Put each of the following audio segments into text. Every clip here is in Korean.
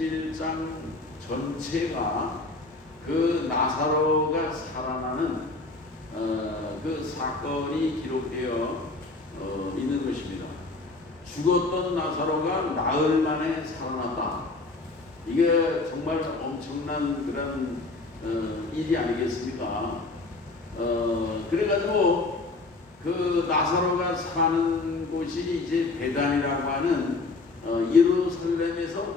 11장 전체가 그 나사로가 살아나는 그 사건이 기록되어 있는 것입니다. 죽었던 나사로가 나흘 만에 살아났다. 이게 정말 엄청난 그런 일이 아니겠습니까? 그래가지고 그 나사로가 사는 곳이 이제 베단이라고 하는 예루살렘에서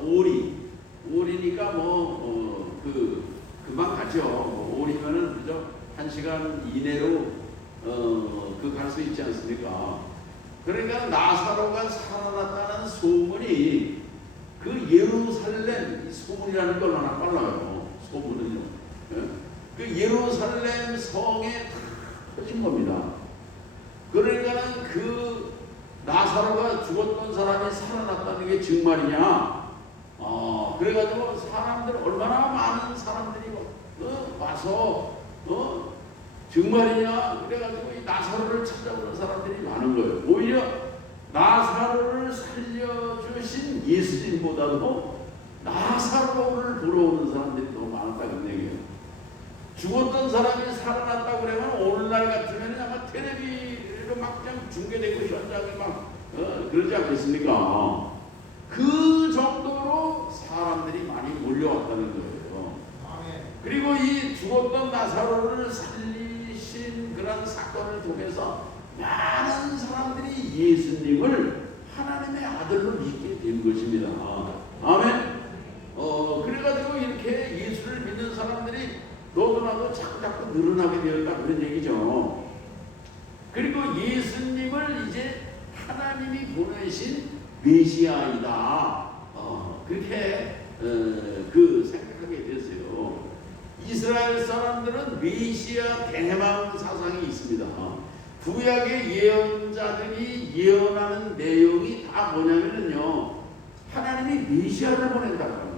오리니까 금방 가죠. 오리면은 그저 1시간 이내로 갈 수 있지 않습니까? 그러니까 나사로가 살아났다는 소문이 그 예루살렘 소문이라는 게 얼마나 빨라요. 소문은요. 그 예루살렘 성에 터진 겁니다. 그러니까는 그 나사로가 죽었던 사람이 살아났다는 게 정말이냐? 그래가지고 사람들 얼마나 많은 사람들이 와서 정말이냐? 그래가지고 이 나사로를 찾아오는 사람들이 많은 거예요. 오히려 나사로를 살려주신 예수님보다도 나사로를 보러 오는 사람들이 더 많았다는 얘기예요. 죽었던 사람이 살아났다고 그러면 오늘날 같으면 아마 텔레비로 막 그냥 중계되고 현장에 막 그러지 않겠습니까? 그 정도로 사람들이 많이 몰려왔다는 거예요. 그리고 이 죽었던 나사로를 살리신 그런 사건을 통해서 많은 사람들이 예수님을 하나님의 아들로 믿게 된 것입니다. 아멘. 그래가지고 이렇게 예수를 믿는 사람들이 너도나도 자꾸 늘어나게 되었다 그런 얘기죠. 그리고 예수님을 이제 하나님이 보내신 메시아이다. 그렇게 생각하게 됐어요. 이스라엘 사람들은 메시아 대망 사상이 있습니다. 구약의 예언자들이 예언하는 내용이 다 뭐냐면요, 하나님이 메시아를 보낸다는 거예요.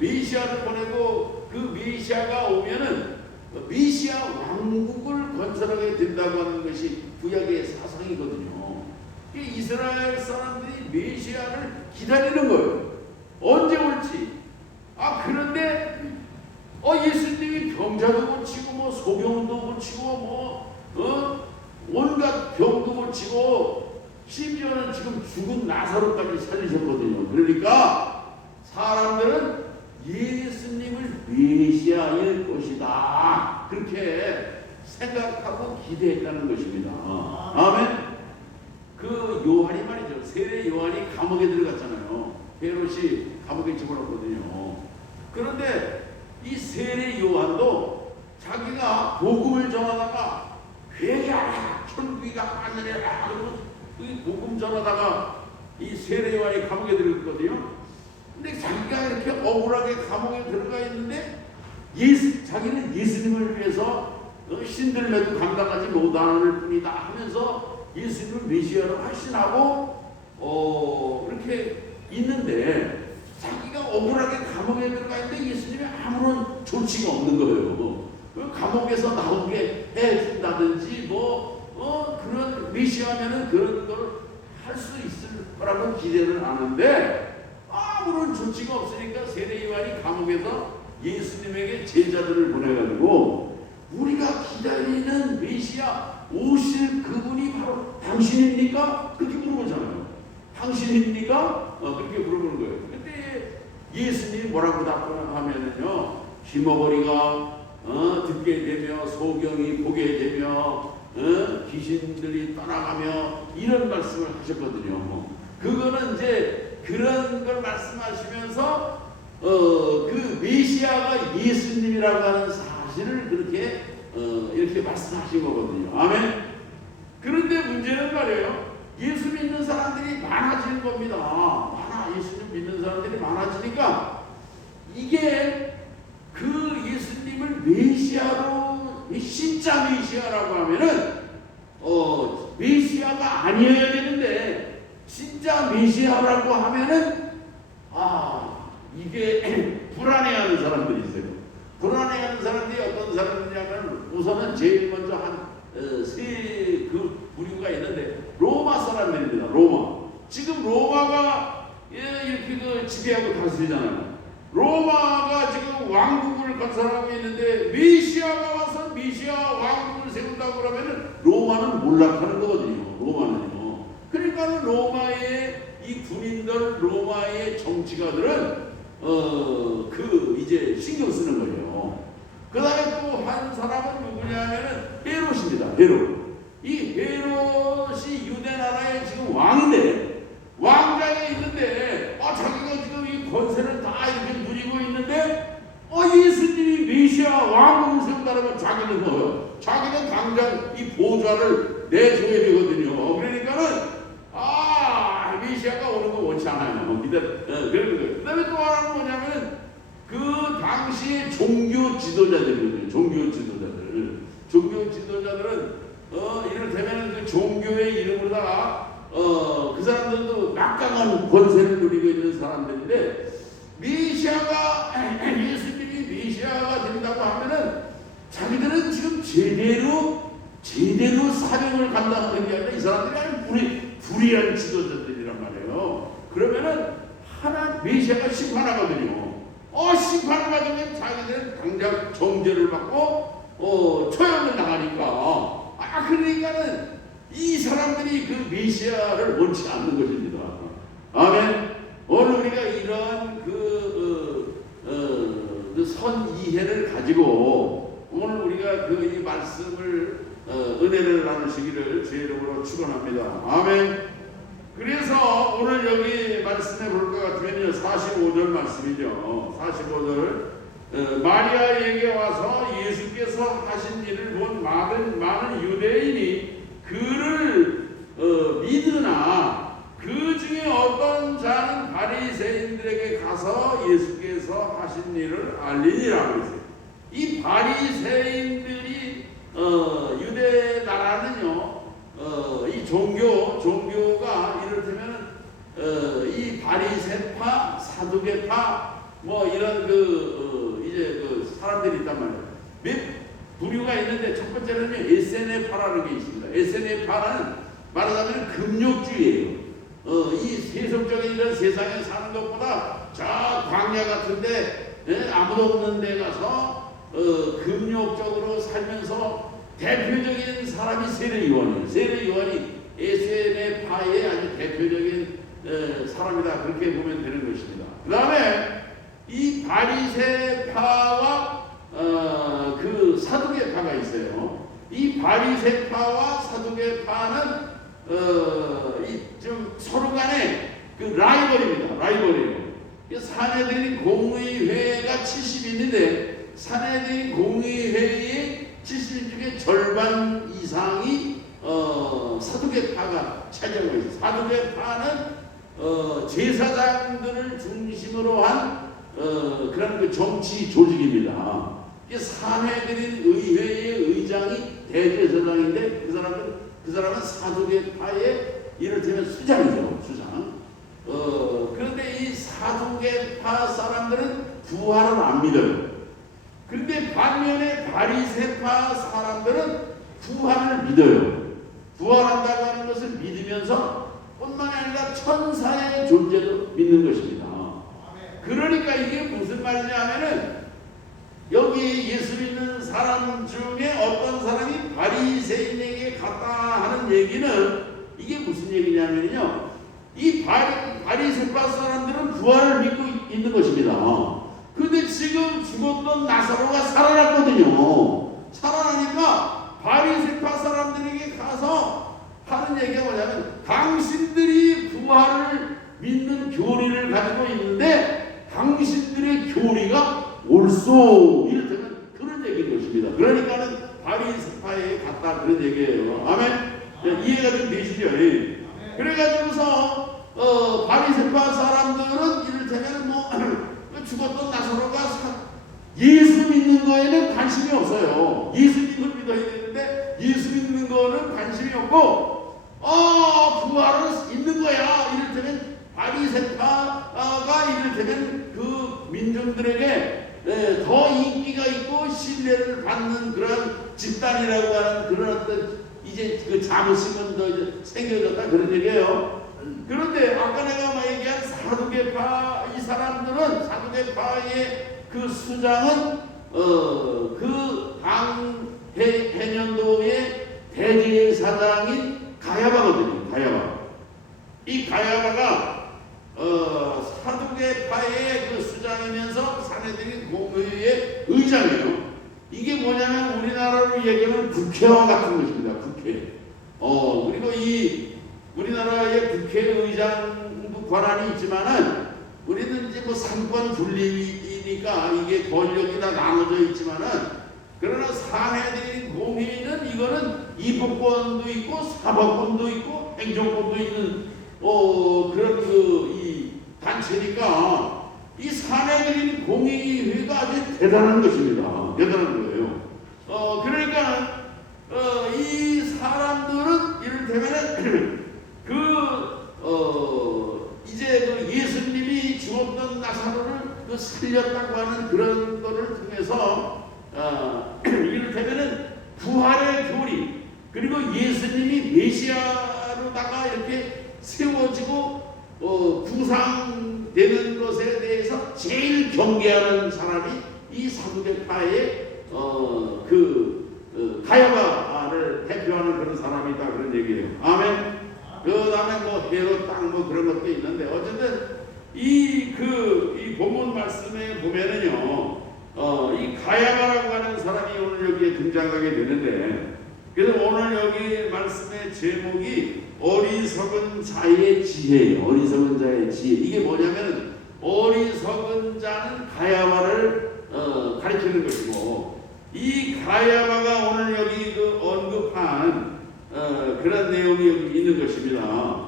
메시아를 보내고 그 메시아가 오면은 메시아 왕국을 건설하게 된다고 하는 것이 구약의 사상이거든요. 이스라엘 사람들이 메시아를 기다리는 거예요. 언제 올지. 그런데 예수님이 병자도 고치고 소경도 고치고 온갖 병도 고치고 심지어는 지금 죽은 나사로까지 살리셨거든요. 그러니까 사람들은 예수님을 메시아일 것이다, 그렇게 생각하고 기대했다는 것입니다. 아멘. 그 요한이 말이죠. 세례 요한이 감옥에 들어갔잖아요. 헤롯이 감옥에 집어넣었거든요. 그런데 이 세례 요한도 자기가 복음을 전하다가 회개하라, 천국이가 하늘이라, 그리고 이 복음 전하다가 이 세례 요한이 감옥에 들어갔거든요. 근데 자기가 이렇게 억울하게 감옥에 들어가 있는데 자기는 예수님을 위해서 신들매도 감당하지 못하는 뿐이다 하면서 예수님을 메시아로 확신하고 이렇게 있는데, 자기가 억울하게 감옥에 들어가 있는데 예수님이 아무런 조치가 없는 거예요. 감옥에서 나오게 해준다든지 그런 메시아면은 그런 걸 할 수 있을 거라고 기대를 하는데 아무런 조치가 없으니까 세례 요한이 감옥에서 예수님에게 제자들을 보내가지고 우리가 기다리는 메시아 오실 그분이 바로 당신입니까? 그렇게 물어보잖아요. 당신입니까? 그렇게 물어보는 거예요. 그때 예수님이 뭐라고 답하면은요, 귀머거리가 듣게 되며 소경이 보게 되며 귀신들이 떠나가며 이런 말씀을 하셨거든요. 그거는 이제 그런 걸 말씀하시면서 그 메시아가 예수님이라고 하는 사실을 그렇게 이렇게 말씀하신 거거든요. 아멘. 그런데 문제는 말이에요, 예수 믿는 사람들이 많아지는 겁니다. 예수님 믿는 사람들이 많아지니까 이게 그 예수님을 메시아로, 진짜 메시아라고 하면은 메시아가 아니어야 되는데 진짜 메시아라고 하면은 이게 불안해하는 사람들이 있어요. 불안해하는 사람들이 어떤 사람이냐면, 우선은 제일 먼저 세 부류가 있는데 로마 사람들입니다. 로마. 지금 로마가 이렇게 그 지배하고 다스리잖아요. 로마가 지금 왕국을 건설하고 있는데 메시아가 와서 메시아 왕국을 세운다고 그러면은 로마는 몰락하는 거거든요. 로마는요. 그러니까 로마의 이 군인들, 로마의 정치가들은 그 이제 신경 쓰는 거예요. 그 다음에 또 한 사람은 누구냐면은 헤롯입니다. 헤롯. 이 헤롯이 유대 나라의 지금 왕인데, 왕좌에 있는데, 자기가 지금 이 권세를 다 이렇게 누리고 있는데, 예수님이 메시아 왕국을 세운다면 자기는 뭐예요? 자기는 당장 이 보좌를 내줘야 되거든요. 그러니까는, 메시아가 오는 거 원치 않아요. 그러는 거예요. 그 다음에 또 하나는 뭐냐면, 그 당시의 종교 지도자들이거든요. 종교 지도자들. 종교 지도자들은, 이를테면 그 종교의 이름으로다가, 그 사람들도 막강한 권세를 누리고 있는 사람들인데, 메시아가, 예수님이 메시아가 된다고 하면은, 자기들은 지금 제대로 사명을 감당하는 게 아니라 이 사람들이 아주 불의한 지도자들이란 말이에요. 그러면은, 메시아가 심판하거든요. 심판을 받으면 자기들은 당장 정죄를 받고, 처형을 나가니까. 그러니까는 이 사람들이 그 메시아를 원치 않는 것입니다. 아멘. 오늘 우리가 이런 선 이해를 가지고 오늘 우리가 이 말씀을 은혜를 나누시기를 주의 이름으로 축원합니다. 아멘. 그래서 오늘 여기 말씀해 볼 것 같으면요, 45절 말씀이죠. 45절. 마리아에게 와서 예수께서 하신 일을 본 많은 유대인이 그를 믿으나 그 중에 어떤 자는 바리새인들에게 가서 예수께서 하신 일을 알리니라 그랬어요. 이 바리새인들이 유대 나라는요, 이 종교가 이를테면 이 바리새파, 사두개파 뭐 이런 이제 사람들이 있단 말이에요. 몇 부류가 있는데 첫 번째는요, 에세네파라는 게 있습니다. 에세네파는 말하자면 금욕주의예요. 이 세속적인 이런 세상에 사는 것보다 저 광야 같은데 아무도 없는 데 가서 금욕적으로 살면서 대표적인 사람이 세례요한이에요. 세례요한이 에세네파의 아주 대표적인 사람이다, 그렇게 보면 되는 것입니다. 그 다음에 이 바리새파와 그 사두개파가 있어요. 이 바리새파와 사두개파는 좀 서로 간에 그 라이벌입니다. 라이벌이에요. 사내들인 공의회가 70인인데 사내들인 공의회의 70인 중에 절반 이상이 사두개파가 차지하고 있어요. 사두개파는 제사장들을 중심으로 한 그런 그 정치 조직입니다. 사내들인 의회의 의장이 대제사장인데 그 사람은 사두개파의 이를테면 수장이죠. 수장. 그런데 이 사두개파 사람들은 부활을 안 믿어요. 그런데 반면에 바리새파 사람들은 부활을 믿어요. 부활한다고 하는 것을 믿으면서 뿐만 아니라 천사의 존재도 믿는 것입니다. 그러니까 이게 무슨 말이냐면은 여기 예수 믿는 사람 중에 어떤 사람이 바리새인에게 갔다 하는 얘기는 이게 무슨 얘기냐면요, 이 바리새파 사람들은 부활을 믿고 있는 것입니다. 그런데 지금 죽었던 나사로가 살아났거든요. 살아나니까 바리새파 사람들에게 가서 하는 얘기가 뭐냐면, 당신들이 부활을 믿는 교리를 가지고 있는데 당신들의 교리가 옳소, 이를테면 그런 얘기인 것입니다. 그러니까는 바리새파에 갔다, 그런 얘기예요. 아멘. 이해가 좀 되시죠? 그래가지고서 바리새파 사람들은 이를테면 뭐 죽었던 나사로가 예수 믿는 거에는 관심이 없어요. 예수님을 믿어야 되는데 예수 믿는 거는 관심이 없고, 부활은 있는 거야, 이를테면 바리새파가 이를테면 그 민중들에게 더 인기가 있고 신뢰를 받는 그런 집단이라고 하는 그런 어떤 이제 그 자부심은 더 생겨졌다, 그런 얘기예요. 그런데 아까 내가 얘기한 사두개 사두개파 이 사람들은 사두개파의 그 수장은 그 해년도의 대제사장인 가야바거든요. 가야바. 이 가야바가 사두개파의 그 수장이면서 사내들인 공의회 의장이에요. 이게 뭐냐면 우리나라로 얘기하면 국회와 같은 것입니다. 국회. 그리고 이 우리나라의 국회의장도 권한이 있지만은 우리는 이제 뭐 삼권 분립이니까 이게 권력이 다 나눠져 있지만은 그러나 사내들인 공회는 이거는 입법권도 있고 사법권도 있고 행정권도 있는 그런 이 단체니까 이 사내들인 공의회가 아주 대단한 것입니다. 대단한 거예요. 그러니까 이 사람들은 이를테면은 이제 그 예수님이 죽었던 나사로를 살렸다고 하는 그런 거를 통해서 이를테면은 부활의 교리 그리고 예수님이 메시아로다가 이렇게 세워지고 구상되는 것에 대해서 제일 경계하는 사람이 이 사두개파의 가야바를 대표하는 그런 사람이다 그런 얘기예요. 아멘. 그 다음에 뭐 헤롯 땅 뭐 그런 것도 있는데 어쨌든 이 본문 말씀에 보면은요 이 가야바라고 하는 사람이 오늘 여기에 등장하게 되는데 그래서 오늘 여기 말씀의 제목이 어리석은 자의 지혜예요. 어리석은 자의 지혜. 이게 뭐냐면 어리석은 자는 가야바를 가리키는 것이고 이 가야바가 오늘 여기 언급한 그런 내용이 여기 있는 것입니다.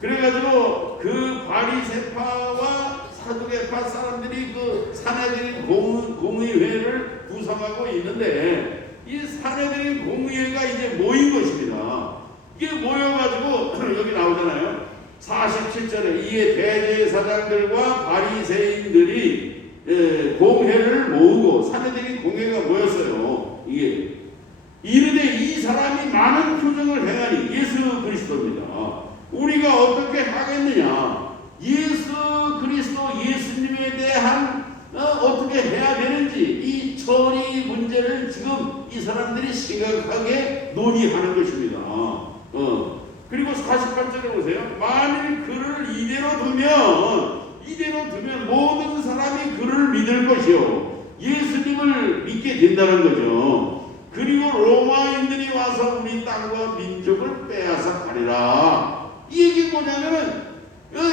그래가지고 그 바리새파와 사두개파 사람들이 그 사내들인 공의회를 구성하고 있는데 이 사내들인 공의회가 이제 모인 것입니다. 이게 모여가지고 여기 나오잖아요. 47절에 이에 대제사장들과 바리새인들이 공회를 모으고 사내들인 공회가 모였어요. 이게 이르되 이 사람이 많은 표적을 행하니 예수 그리스도입니다. 우리가 어떻게 하겠느냐? 예수 그리스도 예수님에 대한 어떻게 해야 되는지 이 처리 문제를 지금 이 사람들이 심각하게 논의하는 것입니다. 그리고 48절에 보세요. 만일 그를 이대로 두면 모든 사람이 그를 믿을 것이요 예수님을 믿게 된다는 거죠. 그리고 로마인들이 와서 우리 땅과 민족을 빼앗아 가리라. 이 얘기 뭐냐면은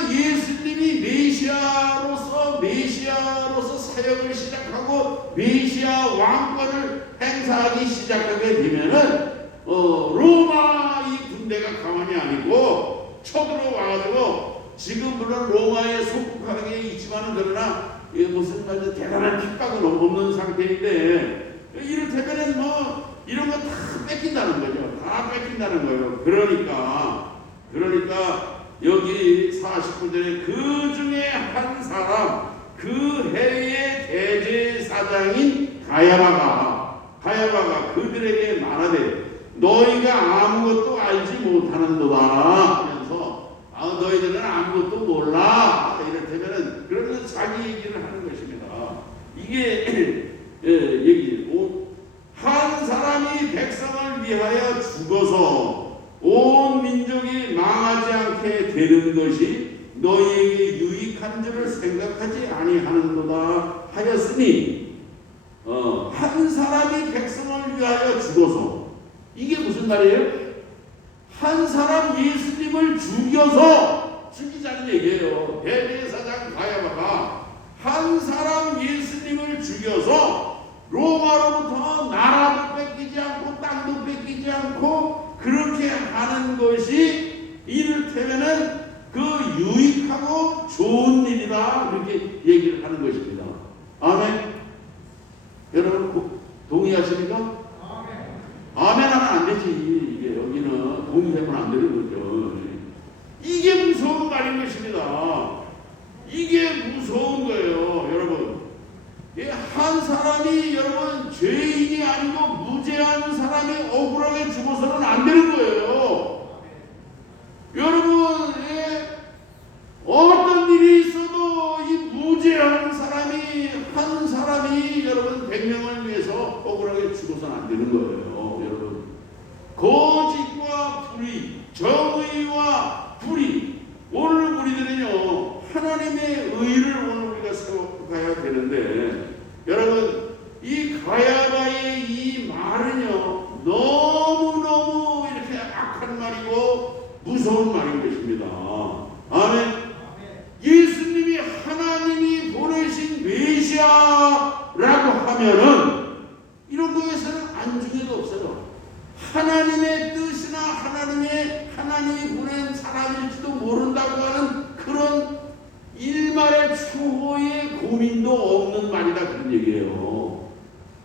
예수님이 메시아로서 사역을 시작하고 메시아 왕권을 행사하기 시작하게 되면은 로마 이 군대가 가만히 아니고 쳐들어와가지고 지금 물론 로마에 속국하게 있지만은 그러나 무슨 대단한 핍박은 없는 상태인데 이를테면은 뭐 이런 거 다 뺏긴다는 거죠. 다 뺏긴다는 거예요. 그러니까 여기 49절에 그 중에 한 사람 그 해의 대제사장인 가야바가 그들에게 말하되 너희가 아무것도 알지 못하는도다 하면서 너희들은 아무것도 몰라 이를테면은 그러면서 자기 얘기를 하는 것입니다. 이게 얘기 한 사람이 백성을 위하여 죽어서 온 민족이 망하지 않게 되는 것이 너희에게 유익한 줄을 생각하지 아니하는도다 하였으니 한 사람이 백성을 위하여 죽어서 이게 무슨 말이에요? 한 사람 예수님을 죽이자는 얘기예요. 대제사장 가야바가 한 사람 예수님을 죽여서 로마로부터 나라도 뺏기지 않고 땅도 뺏기지 않고 그렇게 하는 것이 이를테면은 그 유익하고 좋은 일이다 그렇게 얘기를 하는 것입니다. 아멘. 여러분 동의하십니까? 아멘 하면 안 되지. 이게 여기는 동의하면 안 되는 거죠. 이게 무서운 말인 것입니다. 이게 무서운 거예요, 여러분. 한 사람이 여러분 죄인이 아니고 무죄한 사람이 억울하게 죽어서는 안 되는 거예요. 여러분 어떤 일이 있어도 있어서는 안 되는 거예요, 여러분. 거짓과 불의, 정의와 불의. 오늘 우리들은요, 하나님의 의를 오늘 우리가 세워가야 되는데, 여러분, 이 가야바의 이 말은요, 너무너무 이렇게 악한 말이고 무서운 말인 것입니다. 아멘. 예수님이 하나님이 보내신 메시아라고 하면은 이런 거에서는 안중에도 없어요. 하나님의 뜻이나 하나님이 보낸 사람일지도 모른다고 하는 그런 일말의 초호의 고민도 없는 말이다, 그런 얘기예요.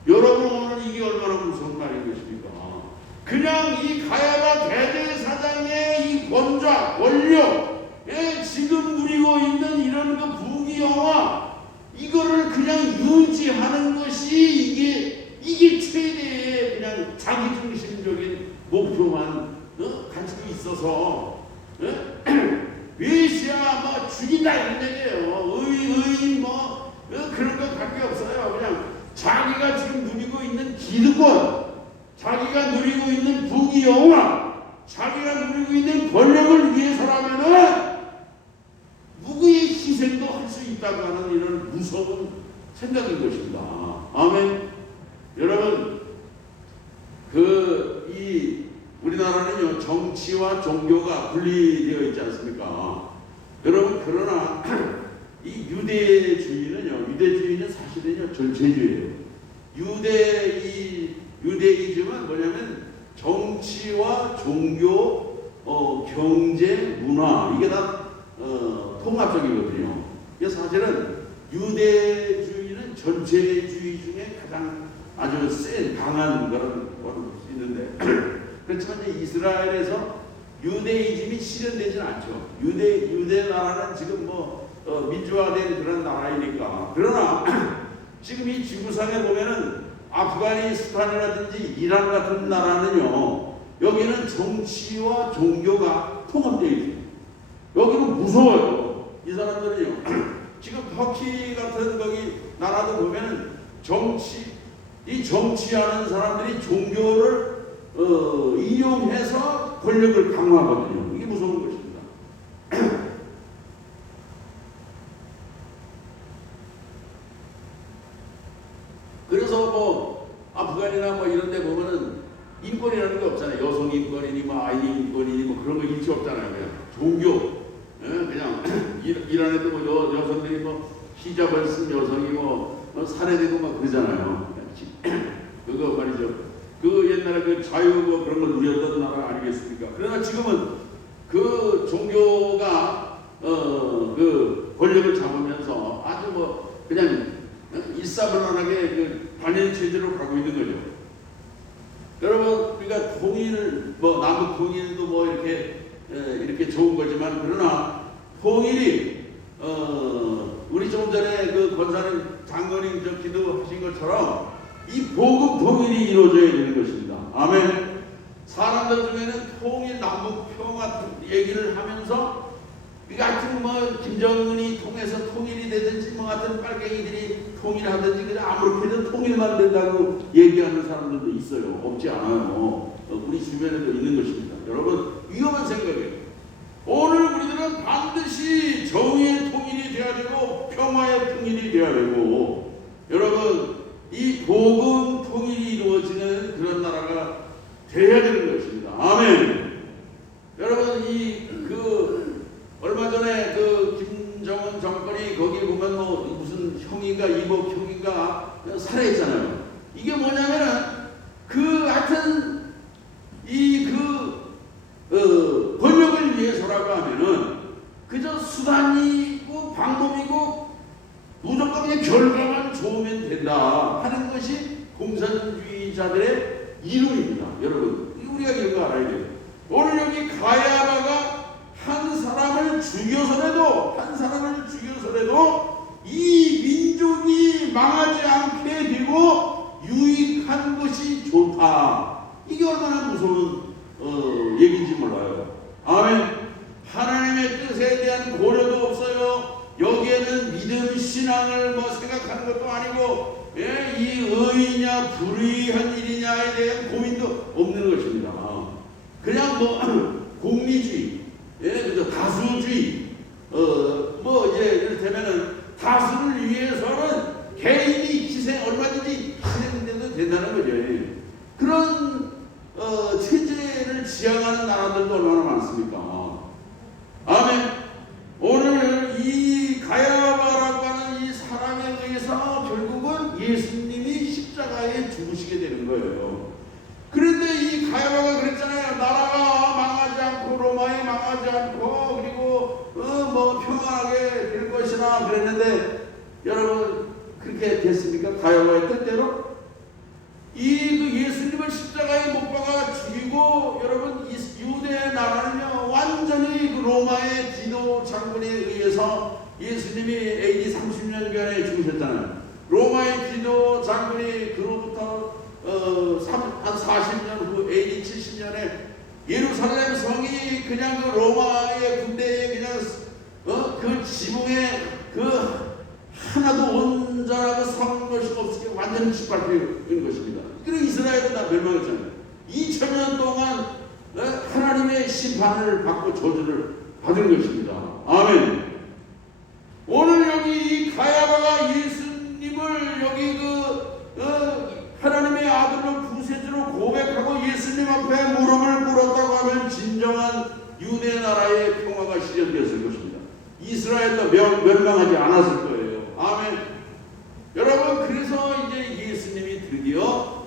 여러분, 오늘 이게 얼마나 무서운 말인 것입니까? 그냥 이 가야바 대제사장의 이 권좌, 권력에 지금 누리고 있는 이런 그 부귀영화, 이거를 그냥 유지하는 것이 이게 최대의 그냥 자기중심적인 목표만 가지고 있어서 메시아 뭐 죽인다 이런 얘기예요. 의인 뭐 그런 거 갈 게 없어요. 그냥 자기가 지금 누리고 있는 기득권, 자기가 누리고 있는 부귀영화, 자기가 누리고 있는 권력을 위해서라면은 누구의 희생도 할 수 있다고 하는 이런 무서운 생각인 것입니다. 아멘. 여러분, 우리나라는요, 정치와 종교가 분리되어 있지 않습니까? 여러분, 그러나 이 유대주의는 사실은요, 전체주의예요. 유대이즘은 뭐냐면 정치와 종교, 경제, 문화, 이게 다 통합적이거든요. 그래서 사실은 유대주의는 전체주의 중에 가장 아주 센 강한 그런 거를 볼 수 있는데, 그렇지만 이제 이스라엘에서 유대이즘이 실현되지는 않죠. 유대 나라는 지금 민주화된 그런 나라이니까. 그러나 지금 이 지구상에 보면은 아프가니스탄이라든지 이란 같은 나라는요, 여기는 정치와 종교가 통합되어 있어요. 여기는 무서워요. 이 사람들은요. 지금 터키 같은 거기 나라도 보면은 정치하는 사람들이 종교를 이용해서 권력을 강화하거든요. 이게 무서운 것입니다. 그래서 아프간이나 이런 데 보면은 인권이라는 게 없잖아요. 여성 인권이니 아이 인권이니 그런 거 일치 없잖아요. 그냥 종교. 그냥 이란에도 여성들이 히잡을 쓴 여성이 살해되고 그러잖아요. 그거 말이죠. 그 옛날에 그 자유 그런 걸 누렸던 나라 아니겠습니까? 그러나 지금은 그 종교가 그 권력을 잡으면서 아주 그냥 일사불란하게 그 단일 체제로 가고 있는 거죠. 여러분, 우리가 통일을 남북 통일도 이렇게 좋은 거지만, 그러나 통일이 우리 좀 전에 그 권사님 장로님 기도하신 것처럼 이 복음 통일이 이루어져야 되는 것입니다. 아멘. 사람들 중에는 통일, 남북 평화 얘기를 하면서 하여튼 김정은이 통해서 통일이 되든지 하여튼 빨갱이들이 통일하든지 그냥 아무렇게든 통일만 된다고 얘기하는 사람들도 있어요. 없지 않아요. 우리 주변에도 있는 것입니다. 여러분, 위험한 생각이에요. 오늘 우리들은 반드시 정의의 통일이 되어야 되고 평화의 통일이 되어야 되고, 여러분, 이 복음 통일이 이루어지는 그런 나라가 되어야 되는 것입니다. 아멘. 여러분, 얼마 전에 김정은 정권이 거기 보면 무슨 형인가 이복 형인가 살해했잖아요. 이게 뭐냐면은 하여튼 권력을 위해서라고 하면은 그저 수단이고 방법이고 무조건 그냥 결과만 좋으면 된다 하는 것이 공산주의자들의 이론입니다. 여러분, 우리가 이런 거 알아야 돼요. 오늘 여기 가야바가 한 사람을 죽여서라도 이 민족이 망하지 않게 되고 유익한 것이 좋다. 이게 얼마나 무서운 얘기인지 몰라요. 아멘. 하나님의 뜻에 대한 고려도 없어요. 여기에는 믿음 신앙을 생각하는 것도 아니고 예, 이 의냐 불의한 일이냐에 대한 고민도 없는 것입니다. 그냥 뭐 공리주의, 예, 그죠, 다수주의, 뭐 이제 이를테면은 다수를 위해서는 개인이 희생 얼마든지 희생돼도 된다는 거죠. 예. 그런 체제를 지향하는 나라들도 얼마나 많습니까? 아멘. 오늘 이 가야바라고 하는 이 사람에 의해서 결국은 예수님이 십자가에 죽으시게 되는 거예요. 그런데 이 가야바가 그랬잖아요. 나라가 망하지 않고 로마에 망하지 않고 그리고 뭐 평안하게 될 것이나 그랬는데 여러분 그렇게 됐습니까? 가야바의 뜻대로? 그 예수님을 십자가에 못 박아 죽이고 여러분 유대 나라는요 완전히 그 로마의 디도 장군에 의해서 예수님이 AD 30년경에 죽으셨잖아요. 로마의 디도 장군이 그로부터 한 40년 후 AD 70년에 예루살렘 성이 그냥 그 로마의 군대에 그냥 그 지붕에 그 하나도 온전하고 성 것이 없이 완전히 짓밟힌 것입니다. 그리고 이스라엘은 다 멸망했잖아요. 2000년 동안 하나님의 심판을 받고 저주를 받은 것입니다. 아멘. 오늘 여기 이 가야바가 예수님을 여기 하나님의 아들로 구세주로 고백하고 예수님 앞에 무릎을 꿇었다고 하면 진정한 유대 나라의 평화가 실현되었을 것입니다. 이스라엘도 멸망하지 않았을 거예요. 아멘. 여러분 그래서 이제 예수님이 드디어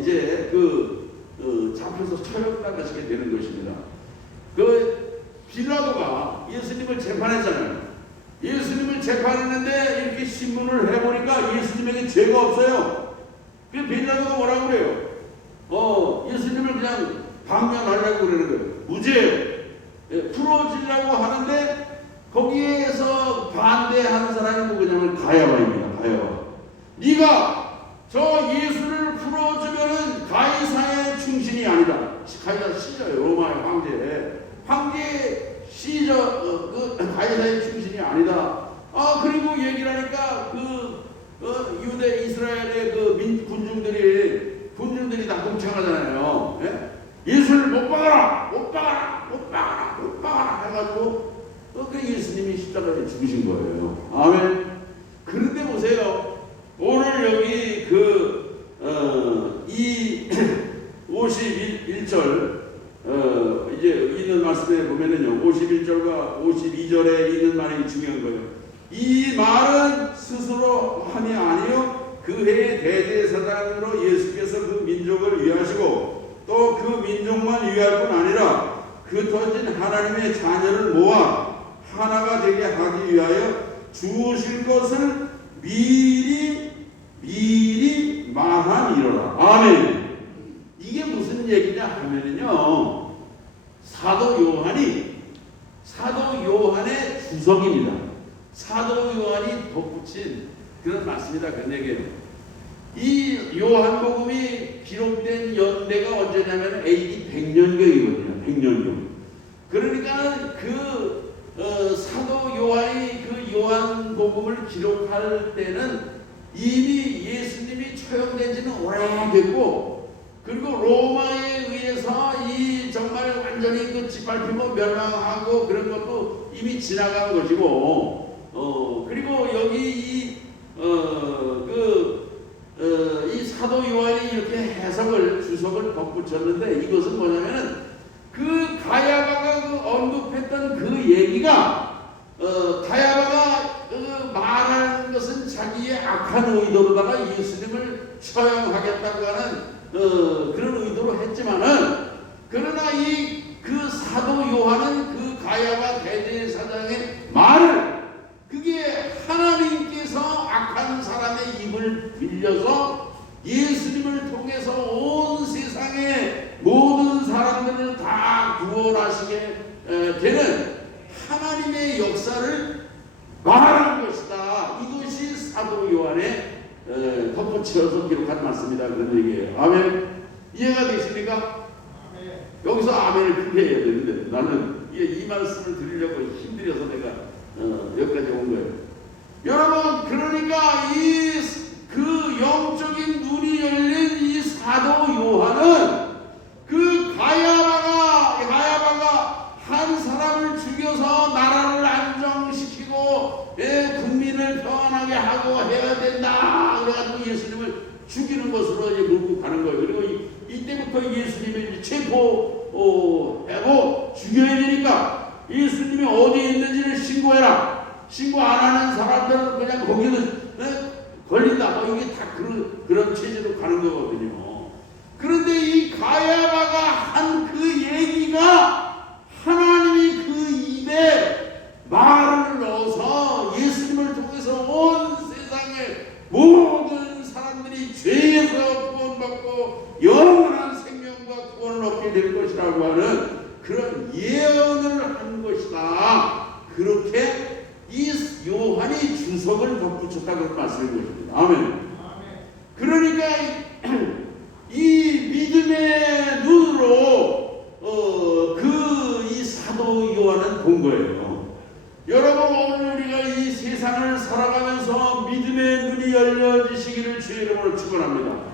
이제 잡혀서 처형당하시게 되는 것입니다. 빌라도가 예수님을 재판했잖아요. 예수님을 재판했는데 이렇게 신문을 해보니까 예수님에게 죄가 없어요. 그 빌라도가 뭐라고 그래요? 예수님을 그냥 방면하려고 그러는 거예요. 무죄예요. 풀어주려고 하는데 거기에서 반대하는 사람이 누구냐면 가야바입니다. 가야바. 네가 저 예수를 풀어주면은 가이사의 충신이 아니다. 가이사 시저예요. 로마의 황제 시저 가이사의 충신이 아니다. 그리고 얘기를 하니까 유대 이스라엘의 군중들이 다 동창하잖아요. 예? 예수를 못 박아라 해가지고 그 예수님이 십자가에 죽으신 거예요. 아멘. 그런데 보세요. 오늘 여기 이 51절 이제 있는 말씀에 보면은요 51절과 52절에 있는 말이 중요한 거예요. 이 말은 스스로 함이 아니요 그해의 대제사장으로 예수께서 그 민족을 위하시고 또 그 민족만 위할 뿐 아니라 흩어진 하나님의 자녀를 모아 하나가 되게 하기 위하여 주실 것을 미리 말함이로라. 아멘. 이게 무슨 얘기냐 하면은요 사도 요한의 주석입니다. 사도 요한이 덧붙인 그런 말씀이다. 그런 얘기예요. 이 요한복음이 기록된 연대가 언제냐면 AD 100년경이거든요. 100년경. 그러니까 사도 요한이 그 요한복음을 기록할 때는 이미 예수님이 처형된 지는 오래됐고 그리고 로마에 의해서 이 정말 완전히 짓밟히고 멸망하고 그런 것도 이미 지나간 것이고 그리고 여기 이 사도 요한이 이렇게 주석을 덧붙였는데 이것은 뭐냐면은 그 가야바가 언급했던 그 얘기가 가야바가 말하는 것은 자기의 악한 의도로다가 예수님을 처형하겠다고 하는 그런 의도로 했지만은 그러나 그 사도 요한은 그 가야바 대제사장의 말을 그게 하나님께서 악한 사람의 입을 빌려서 예수님을 통해서 온 세상의 모든 사람들을 다 구원하시게 되는 하나님의 역사를 말하는 것이다. 이것이 사도 요한의 덧붙여서 기록한 말씀이다. 그런 얘기예요. 아멘. 이해가 되십니까? 여기서 아멘을 크게 해야 되는데 나는 이 말씀을 드리려고 힘들어서 내가 여기까지 온 거예요. 여러분 그러니까 떠나게 하고 해야 된다. 그래가지고 예수님을 죽이는 것으로 이제 몰고 가는 거예요. 그리고 이때부터 예수님을 체포하고 죽여야 되니까 예수님이 어디에 있는지를 신고해라. 신고 안 하는 사람들은 그냥 거기는 걸린다. 이게 다 그런 체제로 가는 거거든요. 그런데 이 가야바가 한 그 얘기가 하나님이 그 입에 말을 넣어서 예수님을 통해서 온 세상의 모든 사람들이 죄에서 구원받고 영원한 생명과 구원을 얻게 될 것이라고 하는 그런 예언을 한 것이다. 그렇게 이 요한이 주석을 덧붙였다 그런 말씀인 것입니다. 아멘. 그러니까 이 믿음의 눈으로 이 사도 요한은 본 거예요. 여러분, 오늘 우리가 이 세상을 살아가면서 믿음의 눈이 열려지시기를 주의 이름으로 축원합니다.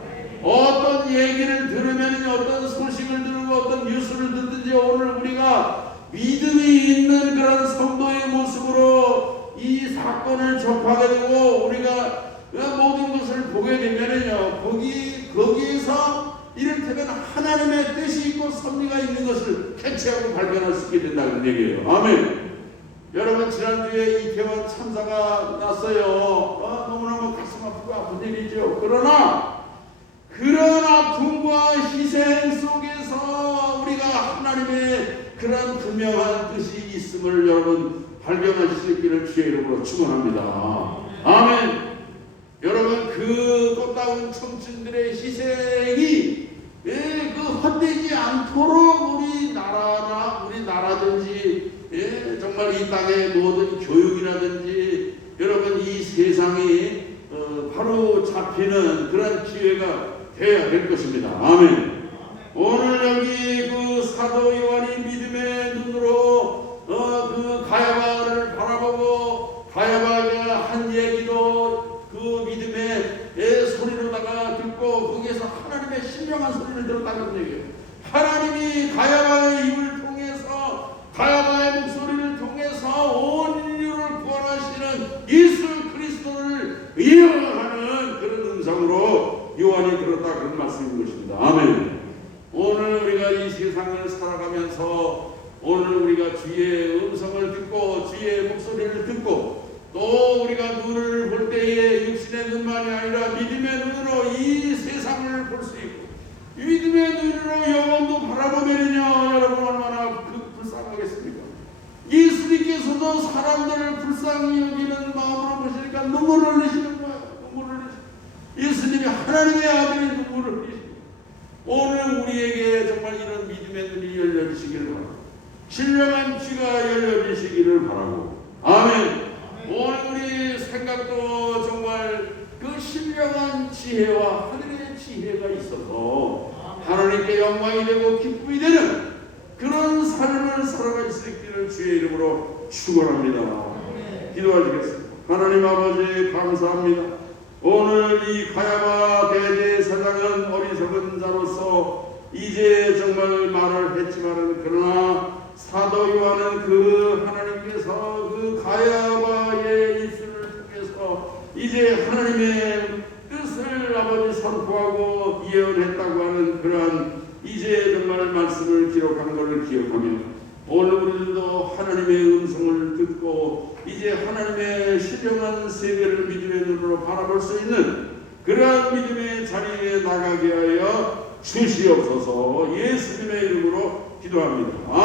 어떤 얘기를 들으면, 어떤 소식을 들고 어떤 뉴스를 듣든지 오늘 우리가 믿음이 있는 그런 성도의 모습으로 이 사건을 접하게 되고 우리가 모든 것을 보게 되면은요, 거기에서 이를테면 하나님의 뜻이 있고 섭리가 있는 것을 캐치하고 발견할 수 있게 된다는 얘기예요. 아멘. 여러분, 지난주에 이태원 참사가 났어요. 너무너무 가슴 아프고 아픈 일이죠. 그러나 그런 아픔과 희생 속에서 우리가 하나님의 그런 분명한 뜻이 있음을 여러분 발견하실 수 있기를 주의 이름으로 축원합니다. 아멘. 여러분, 그 꽃다운 청춘들의 희생이 헛되지 않도록 우리 나라든지 정말 이 땅의 모든 교육이라든지 여러분 이 세상이 바로 잡히는 그런 기회가 되어야 될 것입니다. 아멘. 오늘 여기 그 사도 요한이 믿음의 눈으로 그 가야바를 바라보고 가야바가 한 얘기도 그 믿음의 소리로다가 듣고 거기에서 하나님의 신령한 소리를 들었다는 얘기예요. 하나님이 가야바의 입을 통해서 가야바의 목소리를 통해서 온 인류를 구원하시는 예수 그리스도를 예언하는 그런 음성으로 요한이 들었다 그런 말씀인 것입니다. 아멘. 오늘 우리가 이 세상을 살아가면서 오늘 우리가 주의 음성을 듣고 주의 목소리를 듣고 또 우리가 눈을 볼 때에 육신의 눈만이 아니라 믿음의 눈으로 이 세상을 볼 수 있고 믿음의 눈으로 영혼도 바라보면요, 여러분 얼마나 불쌍하겠습니까? 예수님께서도 사람들을 불쌍히 여기는 마음으로 보시니까 눈물을 흘리시는 거예요. 눈물을 흘리시는. 예수님이 하나님의 아들이 눈물을 흘리시는. 오늘 우리에게 정말 이런 믿음의 눈이 열려지시기를 바라고 신령한 귀가 열려지시기를 바라고 아멘. 오늘 우리 생각도 정말 그 신령한 지혜와 하늘의 지혜가 있어서 하나님께 영광이 되고 기쁨이 되는 그런 삶을 살아갈 수 있기를 주의 이름으로 축원합니다. 기도하시겠습니다. 하나님 아버지 감사합니다. 오늘 이 가야바 대제사장은 어리석은 자로서 이제 정말 말을 했지만은 그러나 사도 요한은 그 하나님께서 그 가야바의 입술을 통해서 이제 하나님의 뜻을 아버지 선포하고 예언했다고 하는 그러한 이제 정말 말씀을 기록한 것을 기억하며 오늘 우리들도 하나님의 음성을 듣고 이제 하나님의 신령한 세계를 믿음의 눈으로 바라볼 수 있는 그러한 믿음의 자리에 나가게 하여 주시옵소서. 예수님의 이름으로 기도합니다. 아멘.